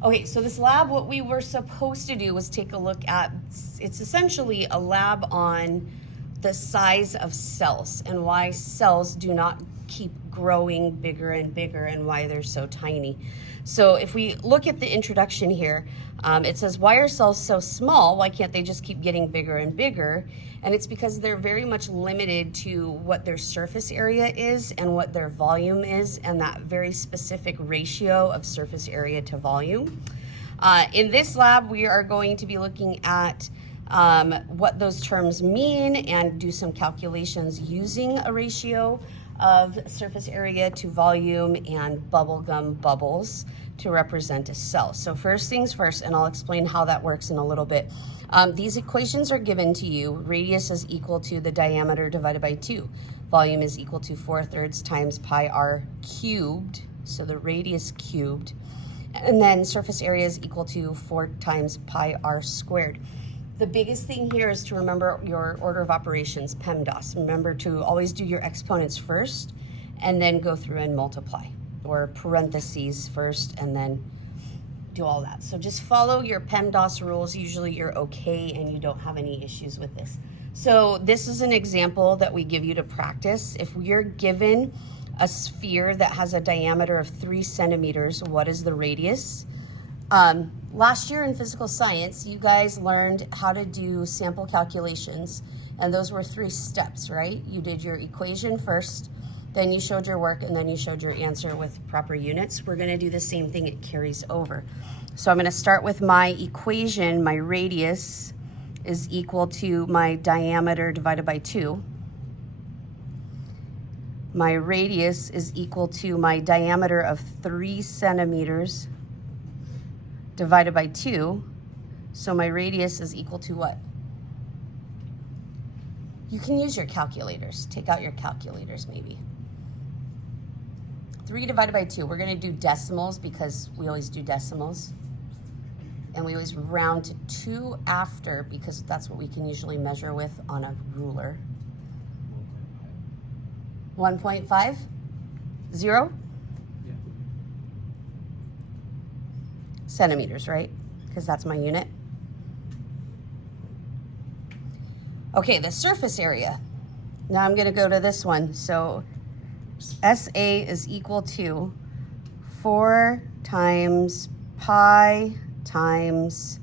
Okay, so this lab, what we were supposed to do was take a look at, it's essentially a lab on the size of cells and why cells do not keep growing bigger and bigger and why they're so tiny. So if we look at the introduction here, it says, why are cells so small? Why can't they just keep getting bigger and bigger? And it's because they're very much limited to what their surface area is and what their volume is, and that very specific ratio of surface area to volume. In this lab, we are going to be looking at what those terms mean and do some calculations using a ratio of surface area to volume and bubblegum bubbles to represent a cell. So first things first, and I'll explain how that works in a little bit. These equations are given to you. Radius is equal to the diameter divided by 2. Volume is equal to 4/3 times pi r cubed, so the radius cubed. And then surface area is equal to 4 times pi r squared. The biggest thing here is to remember your order of operations, PEMDAS. Remember to always do your exponents first and then go through and multiply, or parentheses first and then do all that. So just follow your PEMDAS rules. Usually you're okay and you don't have any issues with this. So this is an example that we give you to practice. If you're given a sphere that has a diameter of 3 centimeters, what is the radius? Last year in physical science, you guys learned how to do sample calculations, and those were 3 steps, right? You did your equation first, then you showed your work, and then you showed your answer with proper units. We're gonna do the same thing, it carries over. So I'm gonna start with my equation. My radius is equal to my diameter divided by 2. My radius is equal to my diameter of 3 centimeters divided by 2. So my radius is equal to what? You can use your calculators. Take out your calculators maybe. 3 divided by 2. We're going to do decimals because we always do decimals. And we always round to 2 after because that's what we can usually measure with on a ruler. 1.5? 0? Yeah. Centimeters, right? Because that's my unit. Okay, the surface area. Now I'm going to go to this one. So SA is equal to 4 times pi times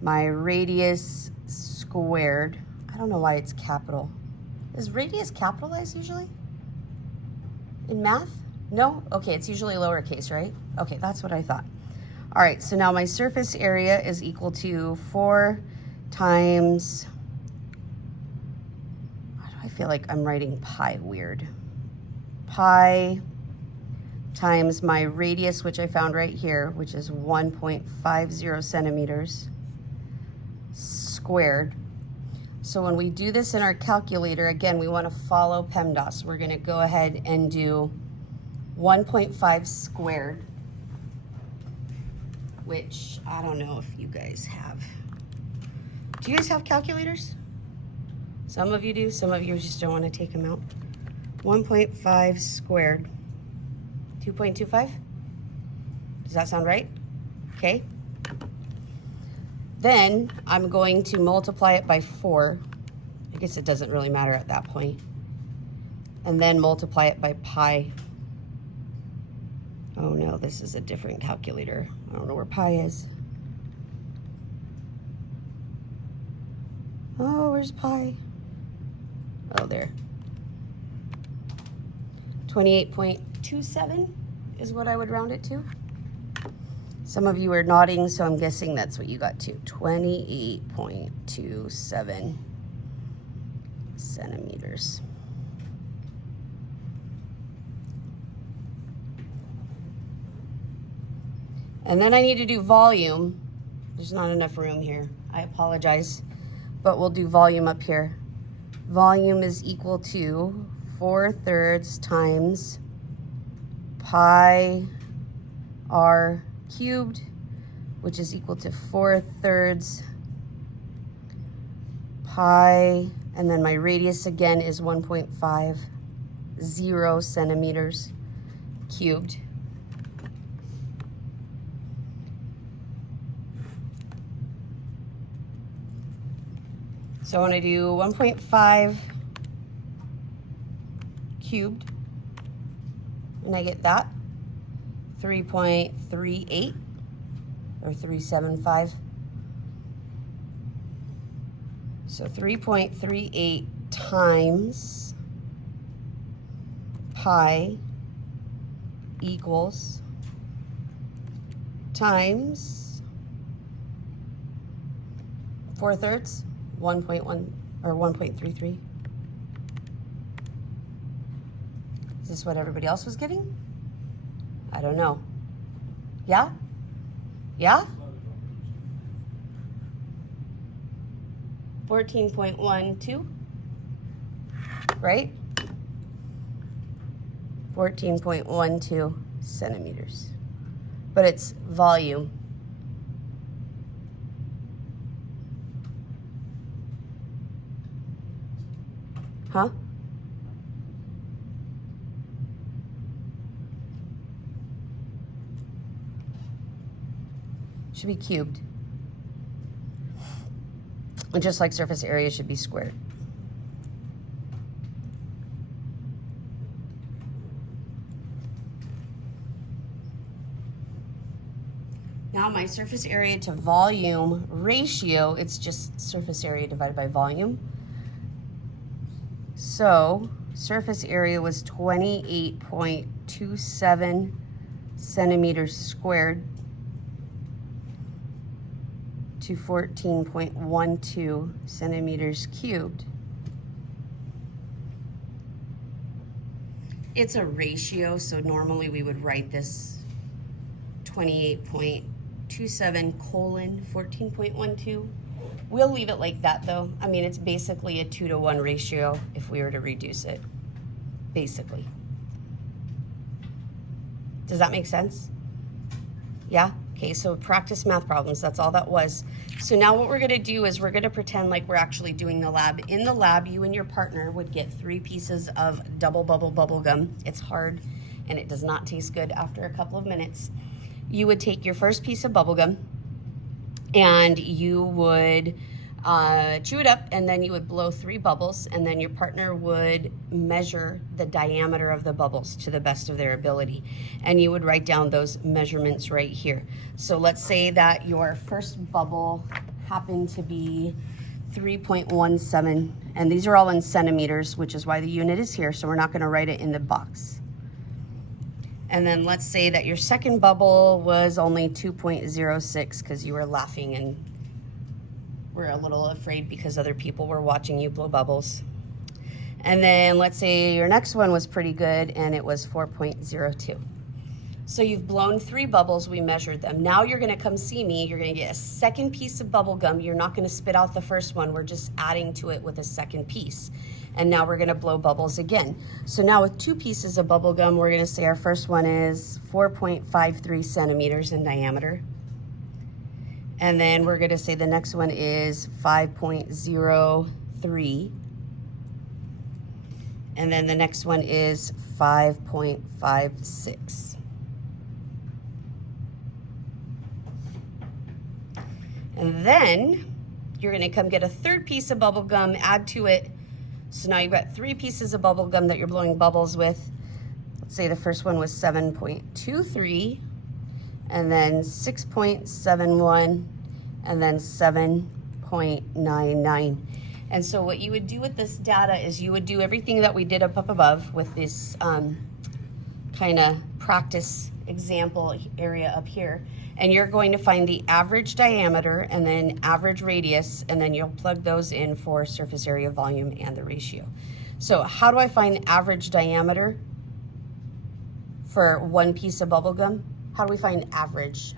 my radius squared. I don't know why it's capital. Is radius capitalized usually? In math? No? Okay, it's usually lowercase, right? Okay, that's what I thought. All right, so now my surface area is equal to 4 times, why do I feel like I'm writing pi weird? Pi times my radius, which I found right here, which is 1.50 centimeters squared. So when we do this in our calculator, again, we want to follow PEMDAS. We're going to go ahead and do 1.5 squared, which I don't know if you guys have. Do you guys have calculators? Some of you do, some of you just don't want to take them out. 1.5 squared, 2.25? Does that sound right? Okay. Then I'm going to multiply it by 4. I guess it doesn't really matter at that point. And then multiply it by pi. Oh no, this is a different calculator. I don't know where pi is. Oh, where's pi? Oh, there. 28.27 is what I would round it to. Some of you are nodding, so I'm guessing that's what you got to. 28.27 centimeters. And then I need to do volume. There's not enough room here. I apologize, but we'll do volume up here. Volume is equal to 4/3 times pi r cubed, which is equal to 4/3 pi, and then my radius again is 1.50 centimeters cubed. So I want to do 1.5 cubed, and I get that 3.38 or 375. So 3.38 times pi equals times 4/3, 1.1 or 1.33. Is this what everybody else was getting? I don't know. Yeah? Yeah? 14.12, right? 14.12 centimeters. But it's volume. Huh? Should be cubed. And just like surface area should be squared. Now my surface area to volume ratio, it's just surface area divided by volume. So surface area was 28.27 centimeters squared to 14.12 centimeters cubed. It's a ratio, so normally we would write this 28.27 colon 14.12. We'll leave it like that though. I mean, it's basically a 2-to-1 ratio if we were to reduce it, basically. Does that make sense? Yeah? Okay, so practice math problems, that's all that was. So now what we're gonna do is we're gonna pretend like we're actually doing the lab. In the lab, you and your partner would get 3 pieces of double bubble gum. It's hard and it does not taste good after a couple of minutes. You would take your first piece of bubble gum and you would chew it up, and then you would blow 3 bubbles, and then your partner would measure the diameter of the bubbles to the best of their ability. And you would write down those measurements right here. So let's say that your first bubble happened to be 3.17, and these are all in centimeters, which is why the unit is here, so we're not gonna write it in the box. And then let's say that your second bubble was only 2.06 because you were laughing and were a little afraid because other people were watching you blow bubbles. And then let's say your next one was pretty good and it was 4.02. So you've blown 3 bubbles, we measured them. Now you're gonna come see me, you're gonna get a second piece of bubble gum. You're not gonna spit out the first one, we're just adding to it with a second piece. And now we're gonna blow bubbles again. So now with 2 pieces of bubble gum, we're gonna say our first one is 4.53 centimeters in diameter. And then we're gonna say the next one is 5.03. And then the next one is 5.56. And then you're gonna come get a third piece of bubble gum, add to it. So now you've got 3 pieces of bubble gum that you're blowing bubbles with. Let's say the first one was 7.23, and then 6.71, and then 7.99. And so what you would do with this data is you would do everything that we did up above with this kind of practice example area up here. And you're going to find the average diameter and then average radius, and then you'll plug those in for surface area, volume, and the ratio. So how do I find average diameter for 1 piece of bubble gum? How do we find average?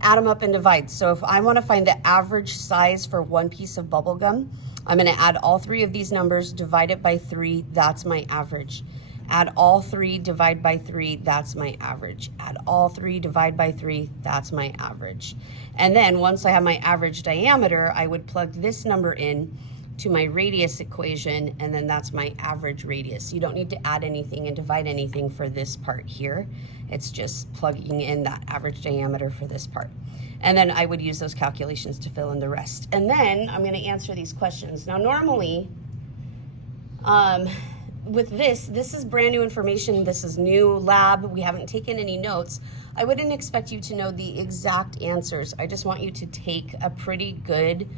Add them up and divide. So if I want to find the average size for 1 piece of bubble gum, I'm going to add all 3 of these numbers, divide it by 3, that's my average. Add all 3, divide by 3, that's my average. Add all 3, divide by 3, that's my average. And then once I have my average diameter, I would plug this number in to my radius equation, and then that's my average radius. You don't need to add anything and divide anything for this part here. It's just plugging in that average diameter for this part. And then I would use those calculations to fill in the rest. And then I'm going to answer these questions. Now, normally, with this is brand new information. This is new lab. We haven't taken any notes. I wouldn't expect you to know the exact answers. I just want you to take a pretty good,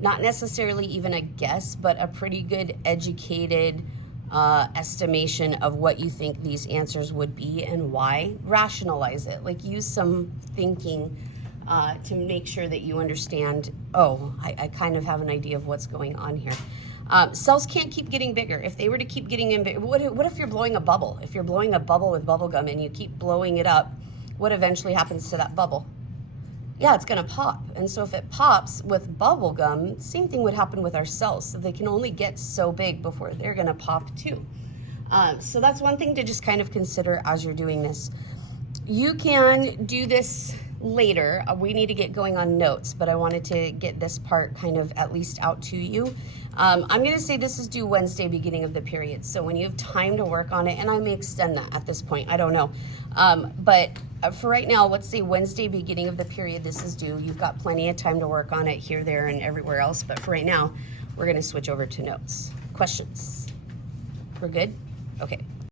not necessarily even a guess, but a pretty good educated estimation of what you think these answers would be and why. Rationalize it. Like, use some thinking to make sure that you understand, oh, I kind of have an idea of what's going on here. Cells can't keep getting bigger. If they were to keep getting in big, what if you're blowing a bubble? If you're blowing a bubble with bubble gum and you keep blowing it up, what eventually happens to that bubble? Yeah, it's gonna pop. And so if it pops with bubble gum, same thing would happen with our cells. So they can only get so big before they're gonna pop too. So that's one thing to just kind of consider as you're doing this. You can do this later. We need to get going on notes, but I wanted to get this part kind of at least out to you. I'm going to say this is due Wednesday, beginning of the period. So when you have time to work on it, and I may extend that at this point, I don't know. But for right now, let's say Wednesday, beginning of the period, this is due. You've got plenty of time to work on it here, there, and everywhere else. But for right now, we're going to switch over to notes. Questions? We're good? Okay.